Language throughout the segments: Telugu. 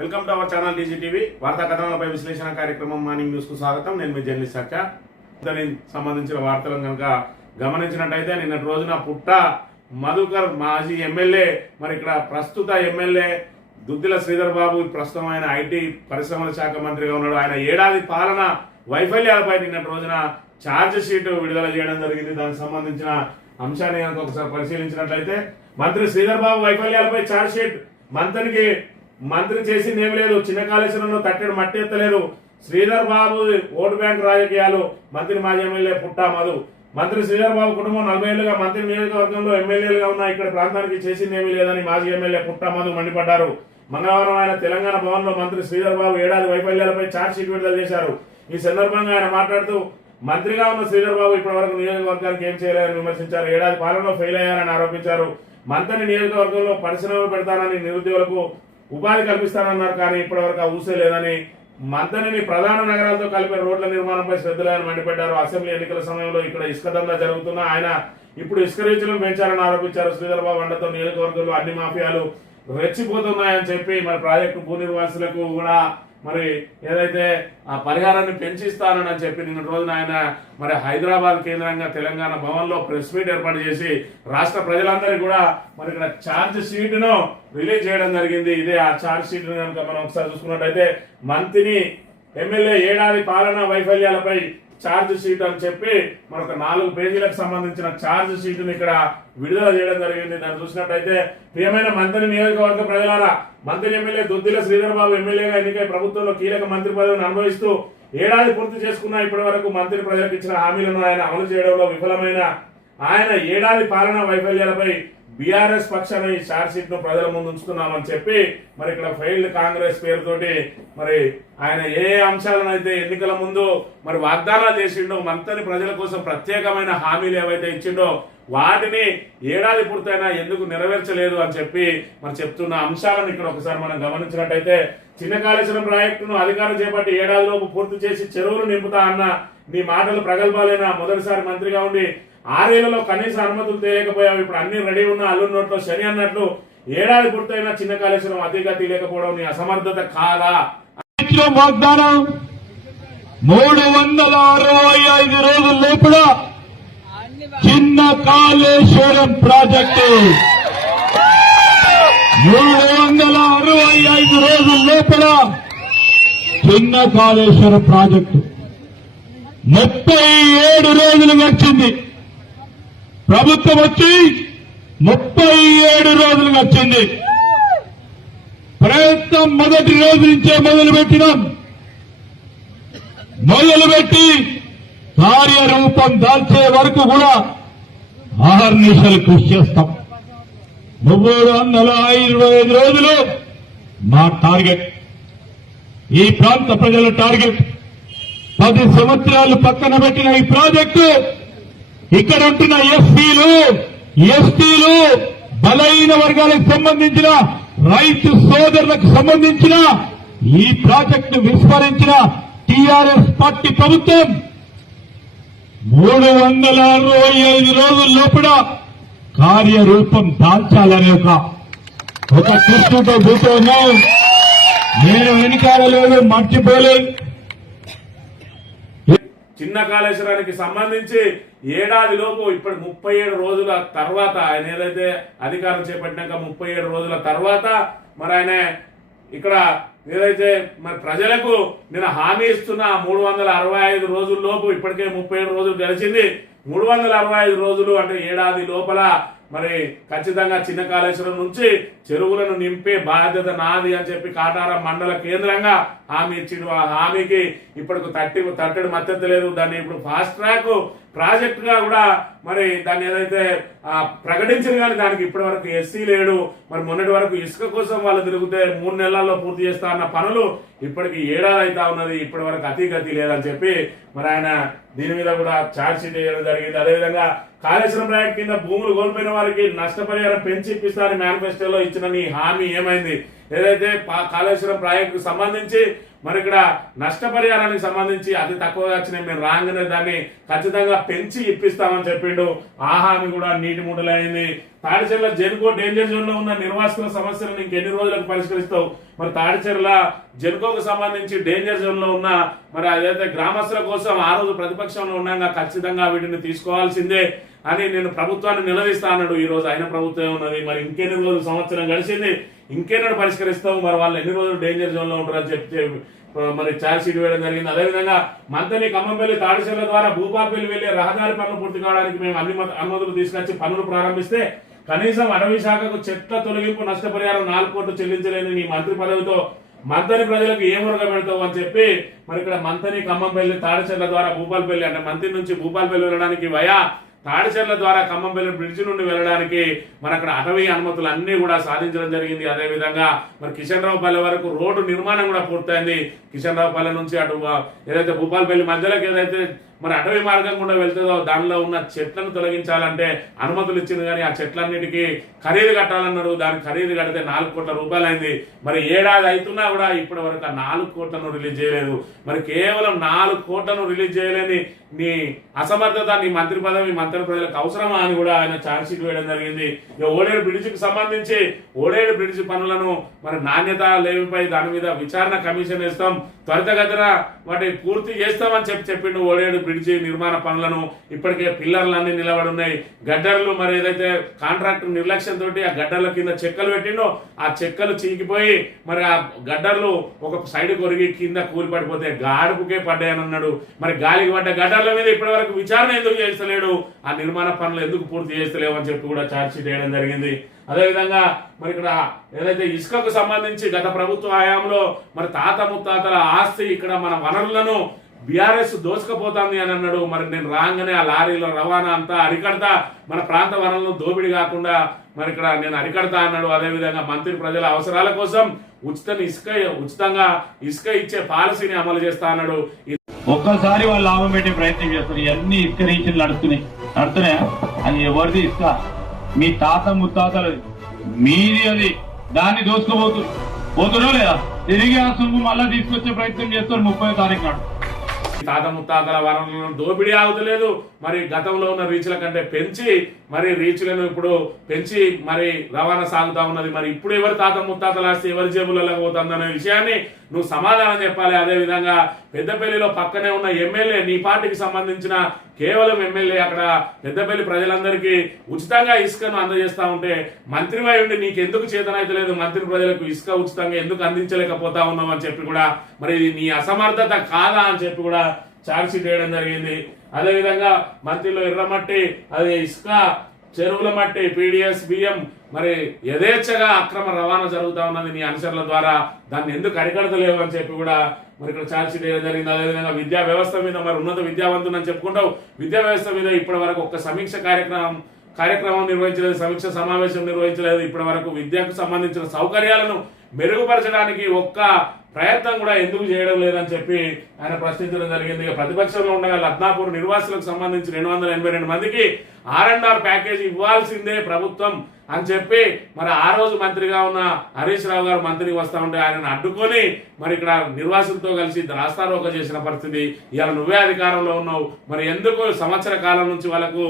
వెల్కమ్ టు అవర్ ఛానల్ డీజీటీవీ వార్తా కథనాలపై విశ్లేషణ కార్యక్రమం మార్నింగ్ న్యూస్ కు స్వాగతం. నేను మీ జర్నలిస్ట్ సత్య. దానికి సంబంధించిన వార్తలను కనుక గమనించినట్టయితే నిన్నటి రోజున పుట్ట మధుకర్ మాజీ ఎమ్మెల్యే, మరి ఇక్కడ ప్రస్తుత ఎమ్మెల్యే దుద్దిల శ్రీధర్ బాబు ప్రస్తుతం ఆయన ఐటీ పరిశ్రమల శాఖ మంత్రిగా ఉన్నాడు. ఆయన ఏడాది పాలన వైఫల్యాలపై నిన్నటి రోజున ఛార్జ్ షీట్ విడుదల చేయడం జరిగింది. దానికి సంబంధించిన అంశాన్ని కనుక ఒకసారి పరిశీలించినట్లయితే మంత్రి శ్రీధర్ బాబు వైఫల్యాలపై ఛార్జ్ షీట్. మంత్రి చేసింది ఏమి లేదు, చిన్న కాళేశ్వరంలో తట్టెడు మట్టి ఎత్తలేదు. శ్రీధర్ బాబు ఓటు బ్యాంక్ రాజకీయాలు. మంత్రి మాజీ ఎమ్మెల్యే పుట్టా మధు. మంత్రి శ్రీధర్ బాబు కుటుంబం 40 ఏళ్లుగా మంత్రి నియోజకవర్గంలో ఎమ్మెల్యేలుగా ఉన్న ఇక్కడ ప్రాంతానికి చేసింది ఏమీ లేదని మాజీ ఎమ్మెల్యే పుట్టా మధు మండిపడ్డారు. మంగళవారం ఆయన తెలంగాణ భవన్ లో మంత్రి శ్రీధర్ బాబు ఏడాది వైఫల్యాలపై ఛార్జ్ షీట్ విడుదల చేశారు. ఈ సందర్భంగా ఆయన మాట్లాడుతూ మంత్రిగా ఉన్న శ్రీధర్ బాబు ఇప్పటి వరకు నియోజకవర్గానికి ఏం చేయలేదని విమర్శించారు. ఏడాది పాలనలో ఫెయిల్ అయ్యారని ఆరోపించారు. మంత్రి నియోజకవర్గంలో పరిశ్రమలు పెడతానని, నిరుద్యోగులకు ఉపాధి కల్పిస్తానన్నారు, కానీ ఇప్పటి వరకు ఆ ఊసే లేదని, మంత్రిని ప్రధాన నగరాలతో కలిపే రోడ్ల నిర్మాణంపై శ్రద్ధ లేదని మండిపడ్డారు. అసెంబ్లీ ఎన్నికల సమయంలో ఇక్కడ ఇసుక దందా జరుగుతున్నా ఆయన ఇప్పుడు ఇసుక రీచులను పెంచారని ఆరోపించారు. శ్రీధర్ బాబు అండతో నియోజకవర్గంలో అన్ని మాఫియాలు రెచ్చిపోతున్నాయని చెప్పి మరి ప్రాజెక్టు భూ నిర్వాసులకు కూడా మరి ఏదైతే ఆ పరిహారాన్ని పెంచిస్తానని చెప్పి నిన్న రోజున ఆయన మరి హైదరాబాద్ కేంద్రంగా తెలంగాణ భవన్ లో ప్రెస్ మీట్ ఏర్పాటు చేసి రాష్ట్ర ప్రజలందరికీ కూడా మరి ఇక్కడ ఛార్జ్ షీట్ ను రిలీజ్ చేయడం జరిగింది. ఇదే ఆ ఛార్జ్ షీట్ కనుక మనం ఒకసారి చూసుకున్నట్టయితే మంత్రిని ఎమ్మెల్యే ఏడాది పాలనా వైఫల్యాలపై ఛార్జ్ షీట్ అని చెప్పి మనకు 4 పేజీలకు సంబంధించిన ఛార్జ్ షీట్ ని ఇక్కడ విడుదల చేయడం జరిగింది. దాన్ని చూసినట్టయితే ప్రియమైన మంత్రి నియోజకవర్గ ప్రజలారా, మంత్రి ఎమ్మెల్యే దుద్దిల శ్రీధర్ బాబు ఎమ్మెల్యేగా ఎన్నికై ప్రభుత్వంలో కీలక మంత్రి పదవిని అనుభవిస్తూ ఏడాది పూర్తి చేసుకున్న ఇప్పటి వరకు మంత్రి ప్రజలకు ఇచ్చిన హామీలను ఆయన అమలు చేయడంలో విఫలమైన ఆయన ఏడాది పాలనా వైఫల్యాలపై బీఆర్ఎస్ పక్షాన ఈ ఛార్జ్ షీట్ ను ప్రజల ముందు ఉంచుతున్నామని చెప్పి మరి ఇక్కడ ఫెయిల్డ్ కాంగ్రెస్ పేరుతోటి మరి ఆయన ఏ అంశాలను అయితే ఎన్నికల ముందు మరి వాగ్దానాలు చేసిండో, మంత్రి ప్రజల కోసం ప్రత్యేకమైన హామీలు ఏవైతే ఇచ్చిండో వాటిని ఏడాది పూర్తయినా ఎందుకు నెరవేర్చలేదు అని చెప్పి మరి చెప్తున్న అంశాలను ఇక్కడ ఒకసారి మనం గమనించినట్టయితే, చిన్న కాళేశ్వరం ప్రాజెక్టును అధికారం చేపట్టి ఏడాదిలోపు పూర్తి చేసి చెరువులు నింపుతా అన్న నీ మాటలు ప్రగల్భాలైనా, మొదటిసారి మంత్రిగా ఉండి 6 ఏళ్లలో కనీస అనుమతులు తెలియకపోయావు, ఇప్పుడు అన్ని రెడీ ఉన్న అల్లు నోట్లో శని అన్నట్లు ఏడాది పూర్తయినా చిన్న కాళేశ్వరం అతిగతి లేకపోవడం నీ అసమర్థత కాదా? వాగ్దానం 365 రోజుల లోపల చిన్న కాళేశ్వరం ప్రాజెక్టు 365 రోజుల లోపల చిన్న కాళేశ్వరం ప్రాజెక్టు 37 రోజులు వచ్చింది. ప్రభుత్వం వచ్చి 37 రోజులు వచ్చింది. ప్రయత్నం మొదటి రోజు నుంచే మొదలుపెట్టినాం. మొదలుపెట్టి కార్యరూపం దాల్చే వరకు కూడా అహర్నిశలు కృషి చేస్తాం. 325 రోజులు మా టార్గెట్, ఈ ప్రాంత ప్రజల టార్గెట్. 10 సంవత్సరాలు పక్కన పెట్టిన ఈ ప్రాజెక్టు ఇక్కడ ఉంటున్న ఎస్సీలు, ఎస్టీలు, బలహీన వర్గాలకు సంబంధించిన రైతు సోదరులకు సంబంధించిన ఈ ప్రాజెక్టు విస్మరించిన టీఆర్ఎస్ పార్టీ ప్రభుత్వం 365 రోజుల లోపల కార్యరూపం దాల్చాలనే ఒక కృష్ణతో కూర్చోను. నేను వెనుకాడలేదు, మర్చిపోలేదు. చిన్న కాళేశ్వరానికి సంబంధించి ఏడాది లోపు ఇప్పుడు 37 రోజుల తర్వాత ఆయన ఏదైతే అధికారం చేపట్టినాక 37 రోజుల తర్వాత మరి ఆయన ఇక్కడ ఏదైతే మరి ప్రజలకు నేను హామీ ఇస్తున్న 365 రోజుల లోపు ఇప్పటికే 37 రోజులు గడిచింది. 365 రోజులు అంటే ఏడాది లోపల మరి ఖచ్చితంగా చిన్న కాళేశ్వరం నుంచి చెరువులను నింపే బాధ్యత నాది అని చెప్పి కాటారం మండల కేంద్రంగా హామీ ఇచ్చిండు. ఆ హామీకి ఇప్పటికి తట్టెడు మద్దతు. దాన్ని ఇప్పుడు ఫాస్ట్ ట్రాక్ ప్రాజెక్ట్ గా కూడా మరి దాన్ని ఏదైతే ప్రకటించింది, కానీ దానికి ఇప్పటి వరకు ఎస్సీ లేడు. మరి మొన్నటి వరకు ఇసుక కోసం వాళ్ళు తిరిగితే 3 నెలల్లో పూర్తి చేస్తా అన్న పనులు ఇప్పటికి ఏడాది అవుతా ఉన్నది, ఇప్పటి వరకు అతిగతి లేదని చెప్పి మరి ఆయన దీని మీద కూడా ఛార్జ్ షీట్ చేయడం జరిగింది. అదేవిధంగా కాళేశ్వరం ప్రాజెక్ట్ కింద భూములు కోల్పోయిన వారికి నష్టపరిహారం పెంచి ఇప్పిస్తారని మేనిఫెస్టోలో ఇచ్చిన నీ హామీ ఏమైంది? ఏదైతే కాళేశ్వరం ప్రాజెక్టుకు సంబంధించి మరి ఇక్కడ నష్టపరిహారానికి సంబంధించి అతి తక్కువగా వచ్చినాయి, మేము రాగానే దాన్ని ఖచ్చితంగా పెంచి ఇప్పిస్తామని చెప్పిండు. ఆ హామీ కూడా నీటి ముడలైంది. తాడిచెర్ల జెన్కో డేంజర్ జోన్ లో ఉన్న నిర్వాసితుల సమస్యలను ఇంకెన్ని రోజులకు పరిష్కరిస్తావు? మరి తాడిచెర్ల జెన్కోకు సంబంధించి డేంజర్ జోన్ లో ఉన్న మరి అదైతే గ్రామస్తుల కోసం ఆ రోజు ప్రతిపక్షంలో ఉన్నాగా ఖచ్చితంగా వీటిని తీసుకోవాల్సిందే అని నేను ప్రభుత్వాన్ని నిలదీస్తా అన్నాడు. ఈ రోజు ఆయన ప్రభుత్వం ఉన్నది, మరి ఇంకెన్ని రోజులు, సంవత్సరం గడిచింది, ఇంకెన్నడు పరిష్కరిస్తావు? మరి వాళ్ళు ఎన్ని రోజులు డేంజర్ జోన్ లో ఉంటారని చెప్తే మరి ఛార్జ్ షీట్ వేయడం జరిగింది. అదేవిధంగా మంతని ఖమ్మంపల్లి తాడిచెర్ల ద్వారా భూపాలపల్లి వెళ్లే రహదారి పనులు పూర్తి కావడానికి మేము అన్ని అనుమతులు తీసుకొచ్చి పనులు ప్రారంభిస్తే కనీసం అటవీ శాఖకు చెట్ల తొలగింపు నష్టపరిహారం 4 కోట్లు చెల్లించలేని నీ మంత్రి పదవితో మంతని ప్రజలకు ఏ మురగ పెడతావు అని చెప్పి మరి ఇక్కడ మంతని ఖమ్మంపల్లి తాడిచెర్ల ద్వారా భూపాలపల్లి, అంటే మంత్రి నుంచి భూపాలపల్లి వెళ్ళడానికి వయా తాడిచెర్ల ద్వారా ఖమ్మంపల్లి బ్రిడ్జి నుండి వెళ్ళడానికి మరి అక్కడ అటవీ అనుమతులు అన్ని కూడా సాధించడం జరిగింది. అదేవిధంగా మరి కిషన్ రావుపల్లి వరకు రోడ్డు నిర్మాణం కూడా పూర్తయింది. కిషన్ రావుపల్లి నుంచి అటు ఏదైతే భూపాలపల్లి మధ్యలోకి ఏదైతే మరి అటవీ మార్గం కూడా వెళ్తుందో దానిలో ఉన్న చెట్లను తొలగించాలంటే అనుమతులు ఇచ్చింది, కానీ ఆ చెట్లన్నిటికీ ఖరీదు కట్టాలన్నారు. దానికి ఖరీదు కడితే 4 కోట్ల రూపాయలు అయింది. మరి ఏడాది అవుతున్నా కూడా ఇప్పటి వరకు ఆ 4 కోట్లను రిలీజ్ చేయలేదు. మరి కేవలం 4 కోట్లను రిలీజ్ చేయలేని నీ అసమర్థత, నీ మంత్రి పదవి మంత్రి ప్రజలకు అవసరమా అని కూడా ఆయన ఛార్జ్ షీట్ వేయడం జరిగింది. ఓడేడు బ్రిడ్జికి సంబంధించి ఓడేడు బ్రిడ్జి పనులను మరి నాణ్యత లేవిపై దాని మీద విచారణ కమిషన్ వేస్తాం, త్వరితగతిన వాటి పూర్తి చేస్తామని చెప్పిండు. ఓడేడు బ్రిడ్జి నిర్మాణ పనులను ఇప్పటికే పిల్లర్లన్నీ నిలబడి ఉన్నాయి. గడ్డర్లు మరి ఏదైతే కాంట్రాక్టర్ నిర్లక్ష్యం తోటి ఆ గడ్డర్ల కింద చెక్కలు పెట్టిండో ఆ చెక్కలు చీకిపోయి మరి ఆ గడ్డర్లు ఒక సైడ్ కొరిగి కింద కూలి పడిపోతే గాడుపుకే పడ్డాయని అన్నాడు. మరి గాలికి పడ్డ గడ్డర్ల మీద ఇప్పటి వరకు విచారణ ఎందుకు చేస్తలేడు? ఆ నిర్మాణ పనులు ఎందుకు పూర్తి చేస్తలేవు అని చెప్పి కూడా ఛార్జ్ షీట్ వేయడం జరిగింది. అదేవిధంగా మరి ఇక్కడ ఏదైతే ఇసుకకు సంబంధించి గత ప్రభుత్వ హయాంలో మరి తాత ముత్తాతల ఆస్తి ఇక్కడ మన వనరులను బీఆర్ఎస్ దోచుకపోతుంది అని అన్నాడు. మరి నేను రాగానే ఆ లారీల రవాణా అంతా అరికడతా, మన ప్రాంత వనరులను దోపిడీ కాకుండా మరి ఇక్కడ నేను అరికడతా అన్నాడు. అదేవిధంగా మంత్రి ప్రజల అవసరాల కోసం ఉచితంగా ఇసుక ఇచ్చే పాలసీని అమలు చేస్తా అన్నాడు. ఒక్కసారి వాళ్ళు లాభం పెట్టే ప్రయత్నం చేస్తారు. ఇవన్నీ ఇసుక రీచ్లు నడుస్తున్నాయా? అది ఎవరిది ఇసుక? మీ తాత ముత్తాతలు, మీది. అది దాన్ని దోచుకోబోతున్నా లేదా? తిరిగి ఆ సొమ్ము మళ్ళా తీసుకొచ్చే ప్రయత్నం చేస్తారు 30వ తారీఖు నాడు. తాత ముత్తాతల వనరులను దోపిడీ ఆగుతలేదు. మరి గతంలో ఉన్న రీచ్ల కంటే పెంచి మరి రీచ్లను ఇప్పుడు పెంచి మరి రవాణా సాగుతా ఉన్నది. మరి ఇప్పుడు ఎవరి తాత ముత్తాతల ఆస్తి ఎవరి జేబులలో పోతుందనే విషయాన్ని నువ్వు సమాధానం చెప్పాలి. అదేవిధంగా పెద్దపల్లిలో పక్కనే ఉన్న ఎమ్మెల్యే, నీ పార్టీకి సంబంధించిన కేవలం ఎమ్మెల్యే అక్కడ పెద్దపల్లి ప్రజలందరికీ ఉచితంగా ఇసుకను అందజేస్తా ఉంటే మంత్రివై ఉండి నీకెందుకు చేతనైతే లేదు? మంత్రి ప్రజలకు ఇసుక ఉచితంగా ఎందుకు అందించలేకపోతా ఉన్నావు అని చెప్పి కూడా మరి నీ అసమర్థత కాదా అని చెప్పి కూడా ఛార్జ్ షీట్ వేయడం జరిగింది. అదేవిధంగా మంత్రిలో ఎర్రమట్టి, అది ఇసుక, చెరువుల మట్టి, పీడిఎస్ బియ్యం మరి యథేచ్ఛగా అక్రమ రవాణా జరుగుతా ఉన్నది నీ అనుచరుల ద్వారా. దాన్ని ఎందుకు అరికడతలేవు అని చెప్పి కూడా మరి ఇక్కడ ఛార్జ్ షీట్ వేయడం జరిగింది. అదేవిధంగా విద్యా వ్యవస్థ మీద మరి ఉన్నత విద్యావంతులు అని చెప్పుకుంటావు, విద్యా వ్యవస్థ మీద ఇప్పటి వరకు ఒక్క సమీక్ష కార్యక్రమం నిర్వహించలేదు, సమీక్ష సమావేశం నిర్వహించలేదు. ఇప్పటి వరకు విద్యకు సంబంధించిన సౌకర్యాలను మెరుగుపరచడానికి ఒక్క ప్రయత్నం కూడా ఎందుకు చేయడం లేదని చెప్పి ఆయన ప్రశ్నించడం జరిగింది. ప్రతిపక్షంలో ఉండగా లద్నాపూర్ నిర్వాసులకు సంబంధించి 282 మందికి R&R ప్యాకేజీ ఇవ్వాల్సిందే ప్రభుత్వం అని చెప్పి మరి ఆ రోజు మంత్రిగా ఉన్న హరీష్ రావు గారు మంత్రికి వస్తా ఉంటే ఆయనను అడ్డుకొని మరి ఇక్కడ నిర్వాసులతో కలిసి రాస్తారోక చేసిన పరిస్థితి. ఇవాళ నువ్వే అధికారంలో ఉన్నావు, మరి ఎందుకు సంవత్సర కాలం నుంచి వాళ్ళకు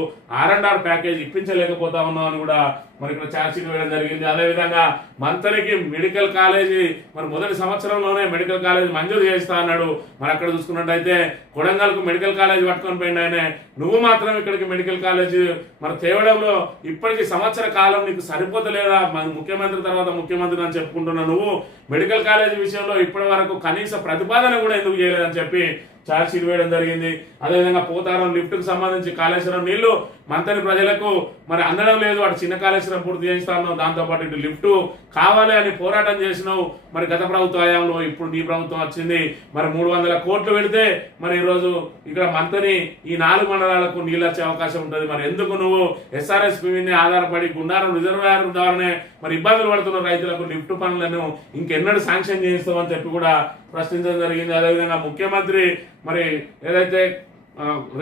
R&R ప్యాకేజ్ ఇప్పించలేకపోతా ఉన్నావు అని కూడా మరి ఇక్కడ ఛార్జ్ షీట్ వేయడం జరిగింది. అదేవిధంగా మంత్రికి మెడికల్ కాలేజీ మరి మొదటి సంవత్సరంలోనే మెడికల్ కాలేజీ మంజూరు చేస్తా అన్నాడు. మరి అక్కడ చూసుకున్నట్టయితే కొడంగల్కు మెడికల్ కాలేజీ పట్టుకొని పోయింది ఆయన. నువ్వు మాత్రం ఇక్కడికి మెడికల్ కాలేజీ మరి తేవడంలో ఇప్పటికి సంవత్సర కాలం నీకు సరిపోతలేదా? ముఖ్యమంత్రి తర్వాత ముఖ్యమంత్రి అని చెప్పుకుంటున్నా నువ్వు మెడికల్ కాలేజీ విషయంలో ఇప్పటి వరకు కనీస ప్రతిపాదన కూడా ఎందుకు చేయలేదని చెప్పి ఛార్జ్ షీట్ వేయడం జరిగింది. అదేవిధంగా పోతారం లిఫ్ట్ కు సంబంధించి కాళేశ్వరం నీళ్లు మంతని ప్రజలకు మరి అందడం లేదు, అటు చిన్న కాళేశ్వరం పూర్తి చేయిస్తాను, దాంతో పాటు ఇటు లిఫ్ట్ కావాలి అని పోరాటం చేసినావు. మరి గత ప్రభుత్వ హయాంలో ఇప్పుడు నీ ప్రభుత్వం వచ్చింది, మరి 300 కోట్లు పెడితే మరి ఈరోజు ఇక్కడ మంతని ఈ 4 మండలాలకు నీళ్ళు వచ్చే అవకాశం ఉంటుంది. మరి ఎందుకు నువ్వు SRSPని ఆధారపడి గుండారం రిజర్వాయర్ ద్వారానే మరి ఇబ్బందులు పడుతున్న రైతులకు లిఫ్ట్ పనులను ఇంకెన్నడూ శాంక్షన్ చేయిస్తామని చెప్పి కూడా ప్రశ్నించడం జరిగింది. అదేవిధంగా ముఖ్యమంత్రి మరి ఏదైతే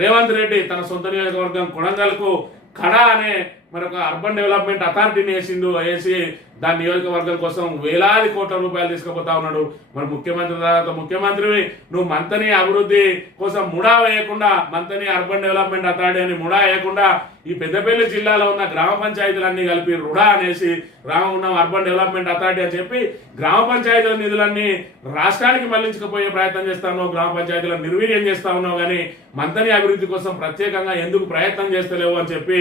రేవంత్ రెడ్డి తన సొంత నియోజకవర్గం కొడంగల్కు కడా అనే మరి ఒక అర్బన్ డెవలప్మెంట్ అథారిటీని వేసి దాని నియోజకవర్గం కోసం వేలాది కోట్ల రూపాయలు తీసుకుపోతా ఉన్నాడు. మరి ముఖ్యమంత్రి తర్వాత ముఖ్యమంత్రివి నువ్వు మంతని అభివృద్ధి కోసం ముడా వేయకుండా, మంతని అర్బన్ డెవలప్మెంట్ అథారిటీ అని ముడా వేయకుండా ఈ పెద్దపల్లి జిల్లాలో ఉన్న గ్రామ పంచాయతీలన్నీ కలిపి రుడా అనేసి ఉన్న అర్బన్ డెవలప్మెంట్ అథారిటీ అని చెప్పి గ్రామ పంచాయతీల నిధులన్నీ రాష్ట్రానికి మళ్లించకపోయే ప్రయత్నం చేస్తా ఉన్నావు, గ్రామ పంచాయతీలను నిర్వీర్యం చేస్తా ఉన్నావు, కానీ మంతని అభివృద్ధి కోసం ప్రత్యేకంగా ఎందుకు ప్రయత్నం చేస్తలేవు అని చెప్పి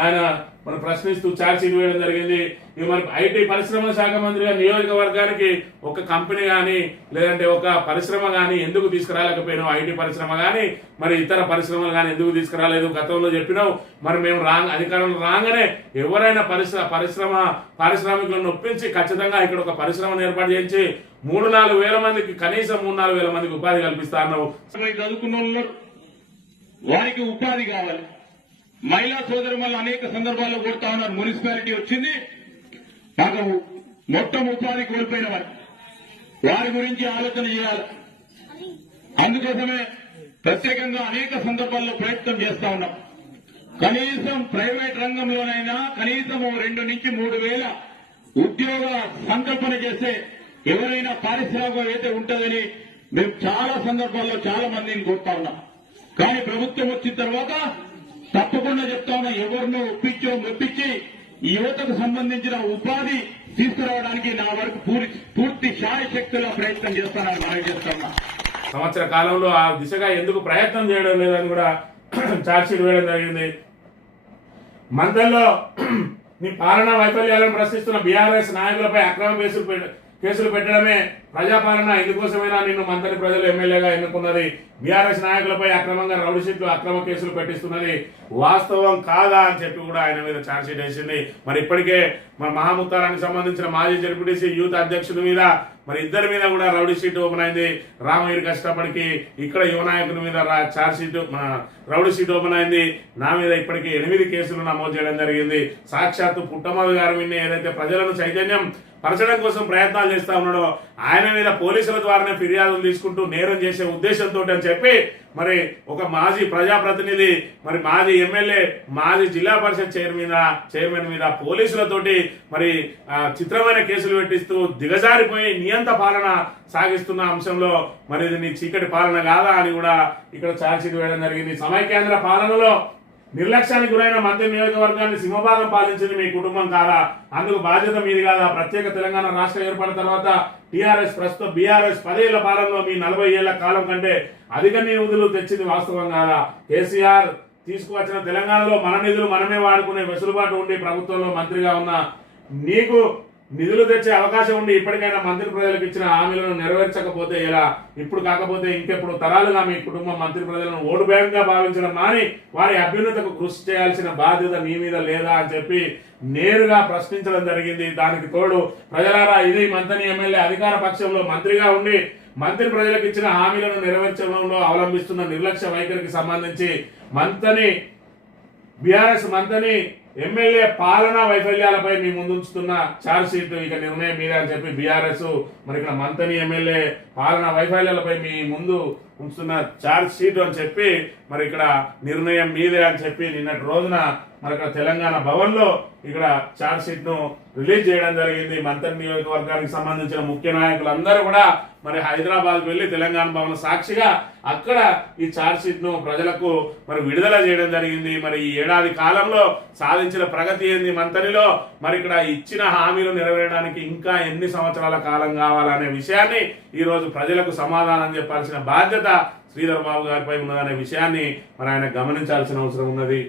ఆయన మనం ప్రశ్నిస్తూ ఛార్జ్షీట్ వేయడం జరిగింది. ఇక మరి ఐటీ పరిశ్రమల శాఖ మంత్రిగా నియోజకవర్గానికి ఒక కంపెనీ కానీ లేదంటే ఒక పరిశ్రమ కానీ ఎందుకు తీసుకురాలేకపోయినావు? ఐటీ పరిశ్రమ కానీ మరి ఇతర పరిశ్రమలు కానీ ఎందుకు తీసుకురాలేదు? గతంలో చెప్పినావు. మరి మేము అధికారంలో రాగానే ఎవరైనా పారిశ్రామికులను ఒప్పించి ఖచ్చితంగా ఇక్కడ ఒక పరిశ్రమను ఏర్పాటు చేయించి 3-4 వేల మందికి కనీసం 3-4 వేల మందికి ఉపాధి కల్పిస్తా అన్నావు. చదువుకున్న వారికి ఉపాధి కావాలి. మహిళా సోదరు వల్ల అనేక సందర్భాల్లో కోరుతా ఉన్నారు. మున్సిపాలిటీ వచ్చింది, మాకు మొత్తం ఉపాధి కోల్పోయిన వారి గురించి ఆలోచన చేయాలి. అందుకోసమే ప్రత్యేకంగా అనేక సందర్భాల్లో ప్రయత్నం చేస్తా ఉన్నాం. కనీసం ప్రైవేట్ రంగంలోనైనా కనీసం 2 నుంచి 3 వేల ఉద్యోగ సంకల్పన చేస్తే ఎవరైనా పారిశ్రామికవేత్త ఉంటుందని మేము చాలా సందర్భాల్లో చాలా మందిని కోరుతా ఉన్నాం. కానీ ప్రభుత్వం వచ్చిన తర్వాత తప్పకుండా చెప్తా ఉన్నా, ఎవరినో ఒప్పించి ఈ యువతకు సంబంధించిన ఉపాధి తీసుకురావడానికి నా వరకు పూర్తి శాయశక్తుల ప్రయత్నం చేస్తానని మనం చేస్తున్నా. సంవత్సర కాలంలో ఆ దిశగా ఎందుకు ప్రయత్నం చేయడం లేదని కూడా ఛార్జ్షీట్ వేయడం జరిగింది. మంత్రుల్లో నీ పాలనా వైఫల్యాలను ప్రశ్నిస్తున్న బీఆర్ఎస్ నాయకులపై అక్రమ కేసులు పెట్టడమే ప్రజాపాలన, ఇందుకోసమైనా నిన్ను మంత్రి ప్రజలు ఎమ్మెల్యేగా ఎన్నుకున్నది. బీఆర్ఎస్ నాయకులపై అక్రమంగా రౌడీ షీట్లు అక్రమ కేసులు పెట్టిస్తున్నది వాస్తవం కాదా అని చెప్పి కూడా ఆయన మీద ఛార్జ్షీట్ వేసింది. మరి ఇప్పటికే మన మహాముత్తారానికి సంబంధించిన మాజీ జడ్పీటీసీ యూత్ అధ్యక్షుడి మీద మరి ఇద్దరి మీద కూడా రౌడీ షీట్ ఓపెన్ అయింది. రామయ్య కష్టపడికి ఇక్కడ యువ నాయకుడి మీద ఛార్జ్షీట్ రౌడీ షీట్ ఓపెన్ అయింది. నా మీద ఇప్పటికీ 8 కేసులు నమోదు చేయడం జరిగింది. సాక్షాత్తు పుట్టమధు గారు విని ఏదైతే ప్రజలను చైతన్యం పరచడం కోసం ప్రయత్నాలు చేస్తా ఉన్నాడో ఆయన మీద పోలీసుల ద్వారానే ఫిర్యాదులు తీసుకుంటూ నేరం చేసే ఉద్దేశంతో అని చెప్పి మరి ఒక మాజీ ప్రజాప్రతినిధి, మరి మాజీ ఎమ్మెల్యే, మాజీ జిల్లా పరిషత్ చైర్మన్ మీద పోలీసులతోటి మరి చిత్రమైన కేసులు పెట్టిస్తూ దిగజారిపోయి నియంత పాలన సాగిస్తున్న అంశంలో మరి ఇది నీ చీకటి పాలన కాదా అని కూడా ఇక్కడ ఛార్జ్షీట్ వేయడం జరిగింది. సమైక్యాంధ్ర పాలనలో నిర్లక్ష్యానికి గురైన మంత్రి నియోజకవర్గాన్ని సింహభాగం పాలించింది మీ కుటుంబం కాదా? అందుకు బాధ్యత మీది కాదా? ప్రత్యేక తెలంగాణ రాష్ట్రం ఏర్పడిన తర్వాత ప్రస్తుతం బీఆర్ఎస్ 10 ఏళ్ల పాలనలో మీ 40 ఏళ్ల కాలం కంటే అధిక నిధులు తెచ్చింది వాస్తవం కాదా? కేసీఆర్ తీసుకువచ్చిన తెలంగాణలో మన నిధులు మనమే వాడుకునే వెసులుబాటు ఉండి ప్రభుత్వంలో మంత్రిగా ఉన్న నీకు నిధులు తెచ్చే అవకాశం ఉండి ఇప్పటికైనా మంత్రి ప్రజలకు ఇచ్చిన హామీలను నెరవేర్చకపోతే ఎలా? ఇప్పుడు కాకపోతే ఇంకెప్పుడు తరాలుగా మీ కుటుంబం మంత్రి ప్రజలను ఓటు బ్యాంక్ గా భావించడం మాని వారి అభ్యున్నతకు కృషి చేయాల్సిన బాధ్యత మీ మీద లేదా అని చెప్పి నేరుగా ప్రశ్నించడం జరిగింది. దానికి తోడు ప్రజలారా, ఇది మంతని ఎమ్మెల్యే అధికార పక్షంలో మంత్రిగా ఉండి మంత్రి ప్రజలకు ఇచ్చిన హామీలను నెరవేర్చడంలో అవలంబిస్తున్న నిర్లక్ష్య వైఖరికి సంబంధించి బీఆర్ఎస్ మంతని ఎమ్మెల్యే పాలనా వైఫల్యాలపై మీ ముందు ఉంచుతున్న ఛార్జ్షీట్ ఇక నిర్ణయం మీదే అని చెప్పి బీఆర్ఎస్ మరి ఇక్కడ మంతని ఎమ్మెల్యే పాలనా వైఫల్యాలపై మీ ముందు ఉంచుతున్న ఛార్జ్షీట్ అని చెప్పి మరి ఇక్కడ నిర్ణయం మీదే అని చెప్పి నిన్నటి రోజున మరి ఇక్కడ తెలంగాణ భవన్ లో ఇక్కడ ఛార్జ్షీట్ ను రిలీజ్ చేయడం జరిగింది. మంతని నియోజకవర్గానికి సంబంధించిన ముఖ్య నాయకులందరూ కూడా మరి హైదరాబాద్ కు వెళ్లి తెలంగాణ భవన్ సాక్షిగా అక్కడ ఈ ఛార్జ్షీట్ ను ప్రజలకు మరి విడుదల చేయడం జరిగింది. మరి ఈ ఏడాది కాలంలో సాధించిన ప్రగతి ఏంది మంతనిలో, మరి ఇక్కడ ఇచ్చిన హామీలు నెరవేరడానికి ఇంకా ఎన్ని సంవత్సరాల కాలం కావాలనే విషయాన్ని ఈ రోజు ప్రజలకు సమాధానం చెప్పాల్సిన బాధ్యత శ్రీధర్ బాబు గారిపై ఉన్నదనే విషయాన్ని మరి ఆయన గమనించాల్సిన అవసరం ఉన్నది.